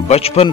55,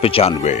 95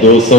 200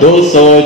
200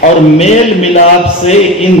اور میل ملاپ سے ان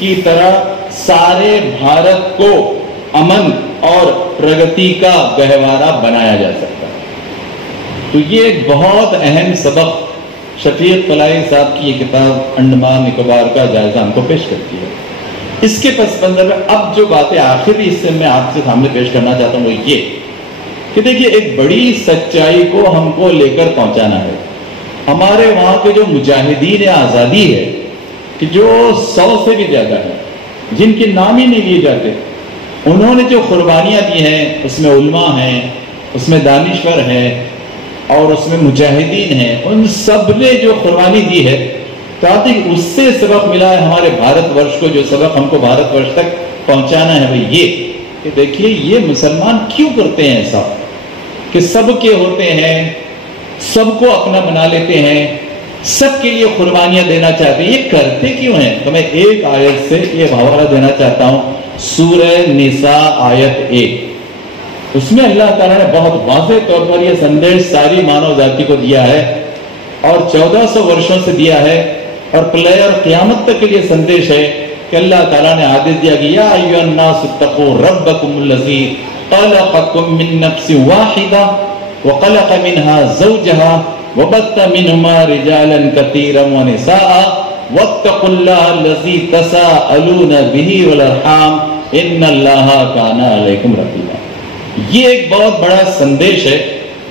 کی طرح سارے بھارت کو امن اور پرگتی کا گہوارہ بنایا جا سکتا ہے۔ تو یہ ایک بہت اہم سبق شفیق طلائی صاحب کی یہ کتاب انڈمان نکوبار کا جائزہ ہم کو پیش کرتی ہے۔ اس کے پس منظر میں اب جو باتیں آخری حصے میں آپ کے سامنے پیش کرنا چاہتا ہوں وہ یہ کہ دیکھیے ایک بڑی سچائی کو ہم کو لے کر پہنچانا ہے۔ ہمارے وہاں کے جو مجاہدین آزادی ہے کہ جو 100 سے بھی زیادہ ہیں، جن کے نام ہی نہیں لیے جاتے، انہوں نے جو قربانیاں دی ہیں اس میں علماء ہیں، اس میں دانشور ہیں اور اس میں مجاہدین ہیں، ان سب نے جو قربانی دی ہے تاکہ اس سے سبق ملا ہے ہمارے بھارت ورش کو۔ جو سبق ہم کو بھارت ورش تک پہنچانا ہے وہ یہ کہ دیکھیے یہ مسلمان کیوں کرتے ہیں ایسا کہ سب کے ہوتے ہیں، سب کو اپنا بنا لیتے ہیں، سب کے لیے قربانیاں دینا چاہتے ہیں، یہ کرتے کیوں ہیں؟ تو میں ایک آیت سے یہ حوالہ دینا چاہتا ہوں، سورہ نساء آیت 1۔ اس میں اللہ تعالیٰ نے بہت واضح طور پر یہ سندیش ساری مانو ذاتی کو دیا ہے اور 1400 ورشوں سے دیا ہے اور اور قیامت تک کے لیے سندیش ہے کہ اللہ تعالیٰ نے آدیش دیا کہ یا ایھا الناس اتقوا ربکم الذی خلقکم من نفس واحدہ وخلق منها زوجها وبث منهما رجالا كثيرا ونساء واتقوا الله الذي تساءلون به والارحام ان اللہ کان علیکم رقیبا۔ یہ ایک بہت بڑا سندیش ہے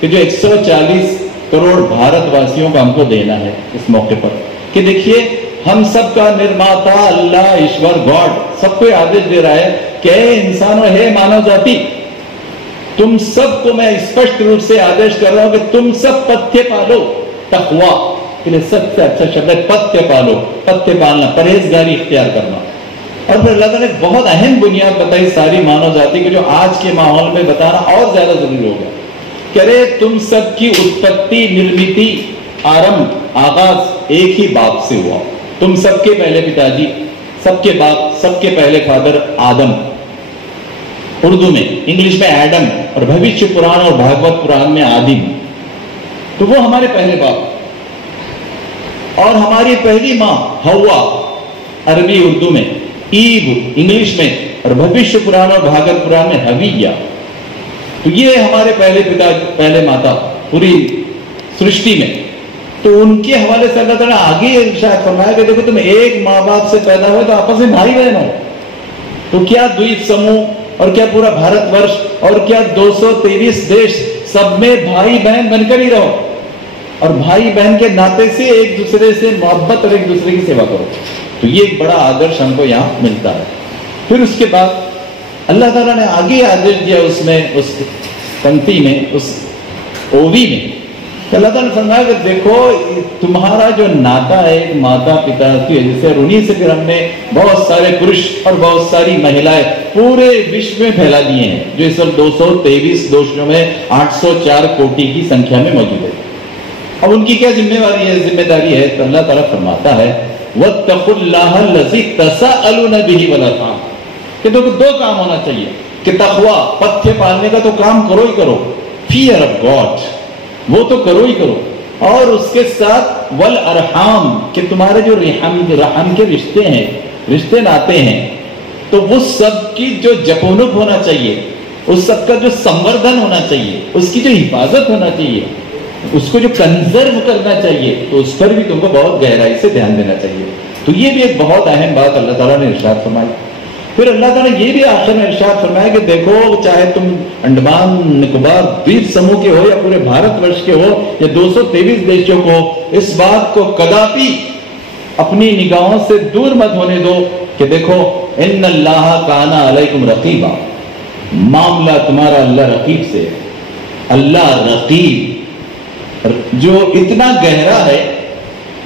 کہ جو 140 کروڑ بھارت واسیوں کو ہم کو دینا ہے اس موقع پر کہ دیکھیے ہم سب کا نرماتا اللہ ایشور گاڈ سب کو آدیش دے رہا ہے کہ اے انسانوں، ہے مانو ذاتی، تم سب کو میں اسپشٹ روپ سے آدیش کر رہا ہوں کہ تم سب پتھے پالو۔ تقویٰ کے لیے سب سے اچھا شبد ہے پتھے پالو، پتھے پالنا، پرہیزگاری اختیار کرنا۔ اور پھر اللہ تعالیٰ نے بہت اہم بنیاد بتائی ساری مانو ذاتی کی جو آج کے ماحول میں بتانا اور زیادہ ضروری ہو گیا کہ ارے تم سب کی اتپتی، نرمیتی، آرمبھ، آغاز ایک ہی باپ سے ہوا۔ تم سب کے پہلے پتا جی، سب کے باپ، سب کے پہلے فادر آدم، اردو میں، انگلش میں ایڈم، اور بھوشیہ پران اور بھاگوت پران میں آدم۔ تو وہ ہمارے پہلے باپ اور ہماری پہلی ماں ہوا، عربی اردو میں ایو، انگلش میں، اور بھوشیہ پران اور بھاگوت پران میں حویہ۔ تو یہ ہمارے پہلے پتا، پہلے ماتا پوری سرشٹی میں۔ تو ان کے حوالے سے اللہ تعالیٰ آگے ارشاد فرمایا کہ دیکھو تم ایک ماں باپ سے پیدا ہوئے تو آپس میں بھائی بہن ہو۔ تو کیا دویپ سموہ اور کیا پورا بھارت ورش اور کیا 223 دیش سب میں بھائی بہن بن کر ہی رہو اور بھائی بہن کے ناطے سے ایک دوسرے سے محبت اور ایک دوسرے کی سیوا کرو۔ تو یہ ایک بڑا آدرش ہم کو یہاں ملتا ہے۔ پھر اس کے بعد اللہ تعالیٰ نے آگے آدیش دیا اس میں، اس پنکتی میں، اس اووی میں، اللہ تعالیٰ نے فرمایا کہ دیکھو تمہارا جو ناتا ہے ایک ماتا پتا کی وجہ سے، اور انہی سے پھر ہم نے بہت سارے پرش اور بہت ساری مہیلائیں پورے وشو میں پھیلا دیے ہیں جو اس وقت 223 دیشوں میں 804 کوٹی کی سنکھیا میں موجود ہے۔ اب ان کی کیا ذمہ داری ہے؟ تو اللہ تعالیٰ فرماتا ہے وَاتَّقُوا اللَّهَ الَّذِي تَسَاءَلُونَ بِهِ وَالْأَرْحَامَ کہ دو کام ہونا چاہیے کہ تقویٰ، پتھے پالنے کا تو کام کرو ہی کرو، فیئر آف گاڈ وہ تو کرو ہی کرو، اور اس کے ساتھ والارحام کہ تمہارے جو رحم کے رشتے ہیں، رشتے ناتے ہیں، تو وہ سب کی جو جپونک ہونا چاہیے، اس سب کا جو سنوردھن ہونا چاہیے، اس کی جو حفاظت ہونا چاہیے، اس کو جو کنزرو کرنا چاہیے، تو اس پر بھی تم کو بہت گہرائی سے دھیان دینا چاہیے۔ تو یہ بھی ایک بہت اہم بات اللہ تعالیٰ نے ارشاد فرمائی۔ پھر اللہ تعالیٰ نے یہ بھی آخر میں ارشاد فرمایا کہ دیکھو چاہے تم انڈمان نکوبار دویپ سموہ کے ہو یا پورے بھارت ورش کے ہو یا 223 دیشوں کو، اس بات کو کداپی اپنی نگاہوں سے دور مت ہونے دو کہ دیکھو ان اللہ کان علیکم رقیبا، معاملہ تمہارا اللہ رقیب سے ہے۔ اللہ رقیب جو اتنا گہرا ہے،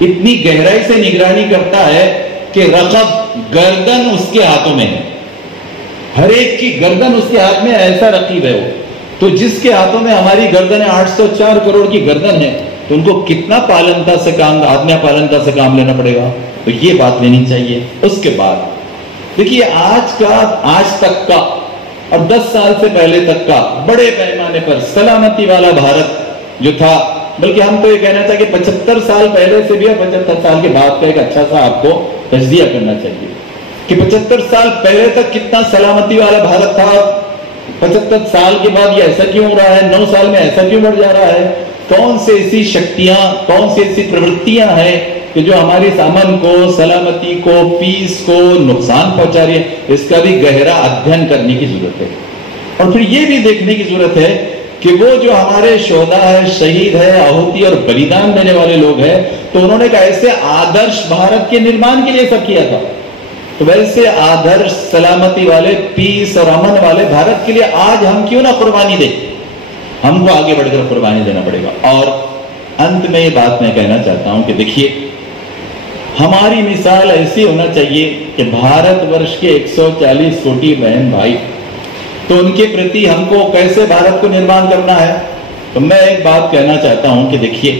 اتنی گہرائی سے نگرانی کرتا ہے کہ رقب گردن اس کے ہاتھوں میں ہے، ہر ایک کی گردن اس کے ہاتھ میں، ایسا رقیب ہے وہ۔ تو جس کے ہاتھوں میں ہماری گردن ہے، 804 کروڑ کی گردن ہے، تو ان کو کتنا پالنتا سے کام، آجنا پالنتا سے کام لینا پڑے گا، تو یہ بات لینی چاہیے۔ اس کے بعد دیکھیے آج تک کا اور 10 سال سے پہلے تک کا بڑے پیمانے پر سلامتی والا بھارت جو تھا، بلکہ ہم تو یہ کہنا چاہیے 75 سال پہلے سے بھی اور 75 سال کے بعد کا ایک اچھا سا آپ کو تجزیہ کرنا چاہیے کہ 75 سال پہلے تک کتنا سلامتی والا بھارت تھا، 75 سال کے بعد یہ ایسا کیوں ہو رہا ہے، 9 سال میں ایسا کیوں بڑھ جا رہا ہے، کون سے ایسی شکتیاں، کون سی ایسی پروتیاں ہیں کہ جو ہماری امن کو، سلامتی کو، پیس کو نقصان پہنچا رہی ہے، اس کا بھی گہرا ادھین کرنے کی ضرورت ہے۔ اور پھر یہ بھی دیکھنے کی ضرورت ہے کہ وہ جو ہمارے شہداء ہے، شہید ہے، آہوتی اور بلیدان دینے والے لوگ ہیں، تو انہوں نے ایک ایسے آدرش بھارت کے نرمان کے لیے سب کیا تھا، تو ویسے آدرش سلامتی والے، پیس اور امن والے بھارت کے لیے آج ہم کیوں نہ قربانی دیں، ہم کو آگے بڑھ کر قربانی دینا پڑے گا۔ اور انت میں یہ بات میں کہنا چاہتا ہوں کہ دیکھیے ہماری مثال ایسی ہونا چاہیے کہ بھارت ورش کے 140 کوٹی بہن بھائی، تو ان کے پرتی ہم کو کیسے بھارت کو نرمان کرنا ہے۔ تو میں ایک بات کہنا چاہتا ہوں کہ دیکھیے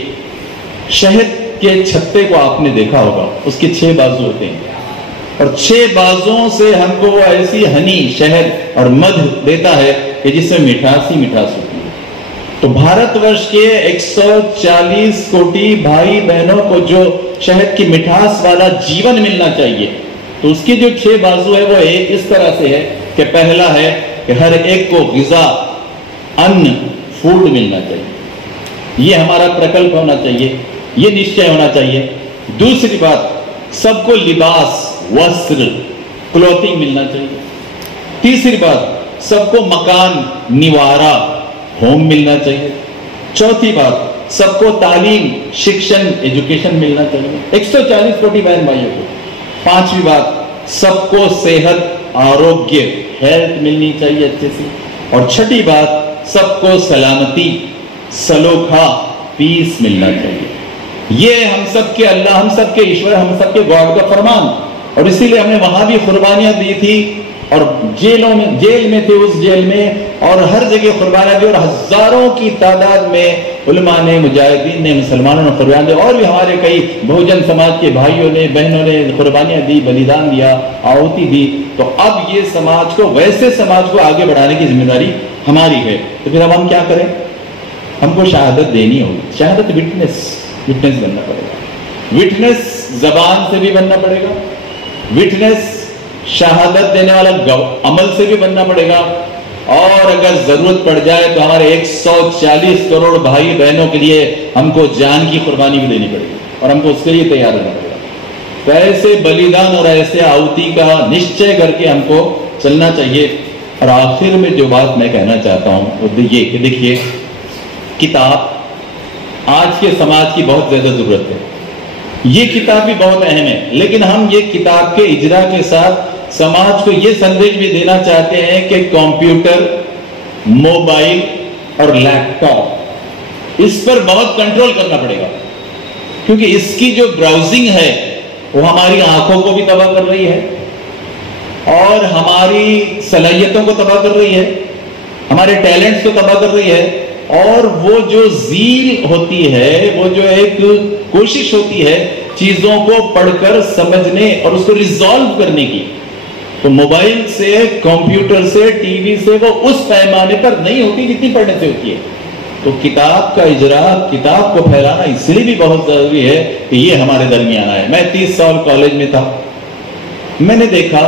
شہد کے چھتے کو آپ نے دیکھا ہوگا، اس کے 6 بازو ہوتے ہیں، اور 6 بازوؤں سے ہم کو وہ ایسی ہنی، شہد اور مدھ دیتا ہے کہ جس میں مٹھاس ہی مٹھاس ہوتی ہے۔ تو بھارت ورش کے 140 کوٹی بھائی بہنوں کو جو شہد کی مٹھاس والا جیون ملنا چاہیے، تو اس کے جو 6 بازو ہے وہ ایک اس طرح سے ہے کہ پہلا ہے کہ ہر ایک کو غذا، ان، فوڈ ملنا چاہیے، یہ ہمارا پرکلپ ہونا چاہیے، یہ نشچے ہونا چاہیے۔ دوسری بات، سب کو لباس، وسر، کلوتنگ ملنا چاہیے۔ تیسری بات، سب کو مکان، نوارا، ہوم ملنا چاہیے۔ چوتھی بات، سب کو تعلیم، شکشن، ایجوکیشن ملنا چاہیے 140 کوٹی بہن بھائیوں کو۔ پانچویں بات، سب کو صحت، آروگیہ، ہیلتھ ملنی چاہیے اچھے سے۔ اور چھٹی بات، سب کو سلامتی، سلوکھا، پیس ملنا چاہیے۔ یہ ہم سب کے اللہ، ہم سب کے ایشور، ہم سب کے گاڈ کا فرمان، اور اسی لیے ہم نے وہاں بھی قربانیاں دی تھی، اور جیلوں میں، جیل میں تھے، اس جیل میں، اور ہر جگہ قربانیاں دی، اور ہزاروں کی تعداد میں علماء نے، مجاہدین نے، مسلمانوں نے قربانیاں دی، اور بھی ہمارے کئی بہوجن سماج کے بھائیوں نے، بہنوں نے قربانیاں دی، بلیدان دیا، آہوتی دی۔ تو اب یہ سماج کو، ویسے سماج کو آگے بڑھانے کی ذمہ داری ہماری ہے۔ تو پھر اب ہم کیا کریں؟ ہم کو شہادت دینی ہوگی، شہادت وٹنس بننا پڑے گا، وٹنس زبان سے بھی بننا پڑے گا، وٹنس شہادت دینے والا عمل سے بھی بننا پڑے گا، اور اگر ضرورت پڑ جائے تو ہمارے 140 کروڑ بھائی بہنوں کے لیے ہم کو جان کی قربانی بھی دینی پڑے گی، اور ہم کو اس کے لیے تیار رہنا پڑے گا۔ تو ایسے بلیدان اور ایسے آہوتی کا نشچے کر کے ہم کو چلنا چاہیے۔ اور آخر میں جو بات میں کہنا چاہتا ہوں وہ یہ کہ دیکھیے کتاب آج کے سماج کی بہت زیادہ ضرورت ہے، یہ کتاب بھی بہت اہم ہے، لیکن ہم یہ کتاب کے اجرا کے ساتھ سماج کو یہ سندیش بھی دینا چاہتے ہیں کہ کمپیوٹر، موبائل اور لیپ ٹاپ، اس پر بہت کنٹرول کرنا پڑے گا، کیونکہ اس کی جو براؤزنگ ہے وہ ہماری آنکھوں کو بھی تباہ کر رہی ہے، اور ہماری صلاحیتوں کو تباہ کر رہی ہے، ہمارے ٹیلنٹس کو تباہ کر رہی ہے، اور وہ جو زیل ہوتی ہے، وہ جو ایک کوشش ہوتی ہے چیزوں کو پڑھ کر سمجھنے اور اس کو ریزالو کرنے کی، تو موبائل سے، کمپیوٹر سے، ٹی وی سے وہ اس پیمانے پر نہیں ہوتی جتنی پڑھنے سے ہوتی ہے۔ تو کتاب کا اجرا، کتاب کو پھیلانا اس لیے بھی بہت ضروری ہے کہ یہ ہمارے درمیان آئے۔ میں 30 سال کالج میں تھا، میں نے دیکھا،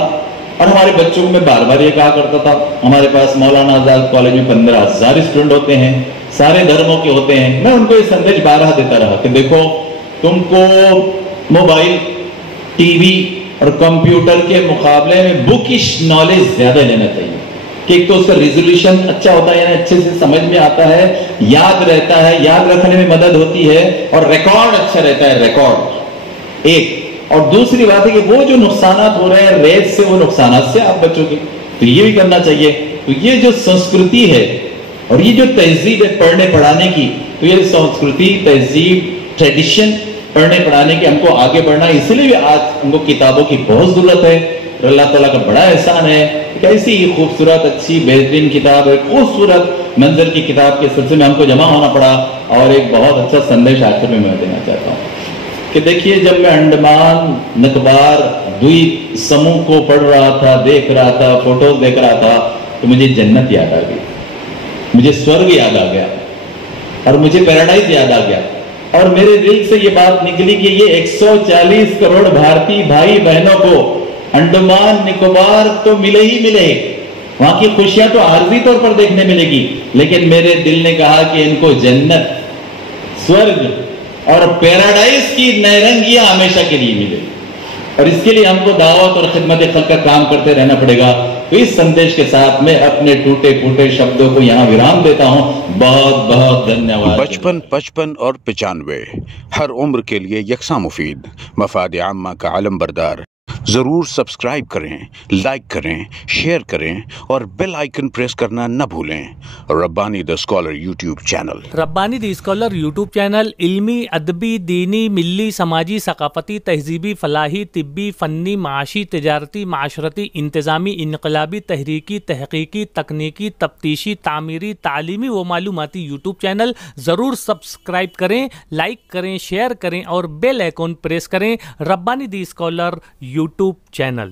اور ہمارے بچوں کو میں بار بار یہ کہا کرتا تھا، ہمارے پاس مولانا آزاد کالج میں 15,000 اسٹوڈنٹ ہوتے ہیں، سارے دھرموں کے ہوتے ہیں، میں ان کو یہ سندیش بارہا دیتا رہا کہ دیکھو تم کو موبائل، ٹی وی اور کمپیوٹر کے مقابلے میں بکش نالج زیادہ لینا چاہیے، کہ ایک تو اس کا ریزولوشن اچھا ہوتا ہے، یعنی اچھے سے سمجھ میں آتا ہے، یاد رہتا ہے، یاد رکھنے میں مدد ہوتی ہے، اور ریکارڈ اچھا رہتا ہے، ریکارڈ ایک۔ اور دوسری بات ہے کہ وہ جو نقصانات ہو رہے ہیں ریت سے، وہ نقصانات سے آپ بچوں کے، تو یہ بھی کرنا چاہیے۔ تو یہ جو سنسکرتی ہے اور یہ جو تہذیب ہے پڑھنے پڑھانے کی، تو یہ سنسکرتی، تہذیب، ٹریڈیشن پڑھنے پڑھانے کے ہم کو آگے بڑھنا ہے، اسی لیے بھی آج ہم کو کتابوں کی بہت ضرورت ہے، اور اللہ تعالیٰ کا بڑا احسان ہے کہ ایسی خوبصورت، اچھی، بہترین کتاب ہے، خوبصورت منظر کی کتاب کے سلسلے میں ہم کو جمع ہونا پڑا۔ اور ایک بہت اچھا سندیش آخر میں دینا چاہتا ہوں کہ دیکھیے جب میں انڈمان نکوبار دویپ سموہ کو پڑھ رہا تھا، دیکھ رہا تھا، فوٹوز دیکھ رہا تھا، تو مجھے جنت یاد آ گئی، مجھے سورگ یاد آ گیا، اور مجھے پیراڈائز یاد آ گیا اور میرے دل سے یہ بات نکلی کہ یہ 140 کروڑ بھارتی بھائی بہنوں کو انڈمان نکوبار تو ملے ہی ملے، وہاں کی خوشیاں تو عارضی طور پر دیکھنے ملے گی، لیکن میرے دل نے کہا کہ ان کو جنت، سورگ اور پیراڈائز کی نیرنگیاں ہمیشہ کے لیے ملے، اور اس کے لیے ہم کو دعوت اور خدمت خلق کا کام کرتے رہنا پڑے گا۔ تو اس سندیش کے ساتھ میں اپنے ٹوٹے پھوٹے شبدوں کو یہاں ویرام دیتا ہوں۔ بہت بہت دھنیہ واد۔ 55 اور 95 ہر عمر کے لیے یکساں مفید، مفاد عامہ کا علم بردار۔ ضرور سبسکرائب کریں، لائک کریں، شیئر کریں اور بیل آئیکن پریس کرنا نہ بھولیں۔ ربانی دی اسکالر یوٹیوب چینل۔ ربانی دی اسکالر یوٹیوب چینل علمی، ادبی، دینی، ملی، سماجی، ثقافتی، تہذیبی، فلاحی، طبی، فنی، معاشی، تجارتی، معاشرتی، انتظامی، انقلابی، تحریکی، تحقیقی، تکنیکی، تفتیشی، تعمیری، تعلیمی و معلوماتی یوٹیوب چینل۔ ضرور سبسکرائب کریں، لائک کریں، شیئر کریں اور بیل آئیکن پریس کریں۔ ربانی دی اسکالر یوٹیوب چینل۔